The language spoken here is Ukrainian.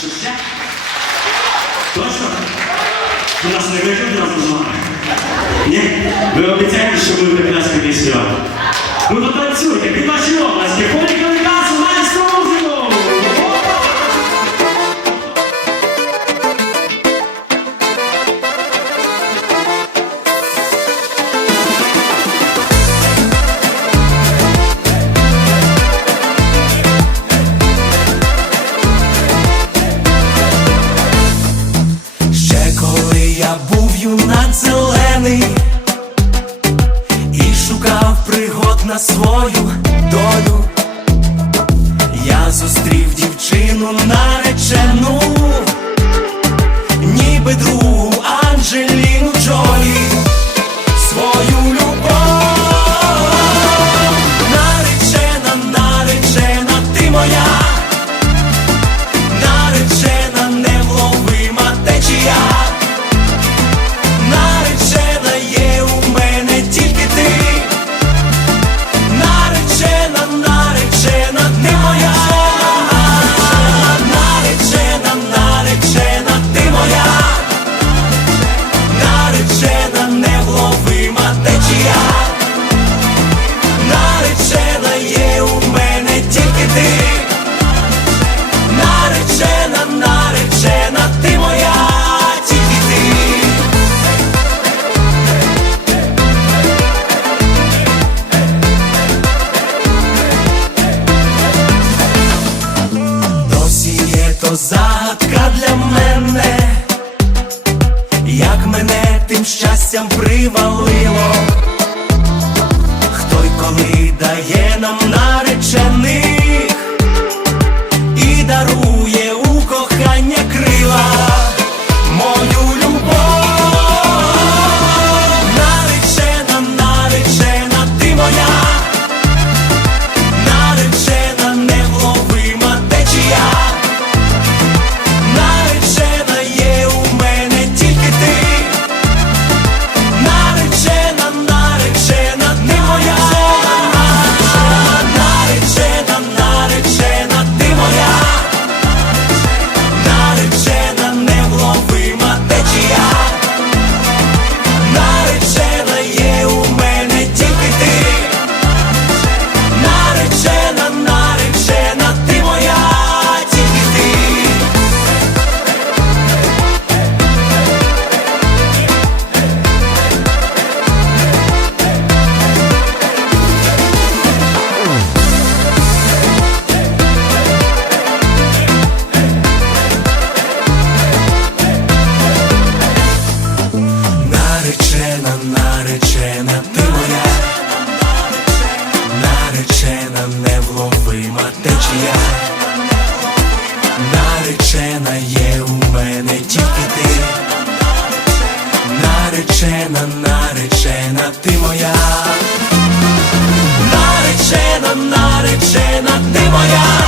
Шепче? Точно? У нас не викликати нас немає. Ні? Ви обіцяєте, що будете пляскати сьогодні? Ну то танцюйте, під наші області. на свою долю, я зустрів дівчину наречену. загадка для мене, як мене тим щастям привалило, хто й коли дає нам. Невловима течія, наречена є у мене тільки ти, наречена, наречена ти моя, наречена, наречена ти моя.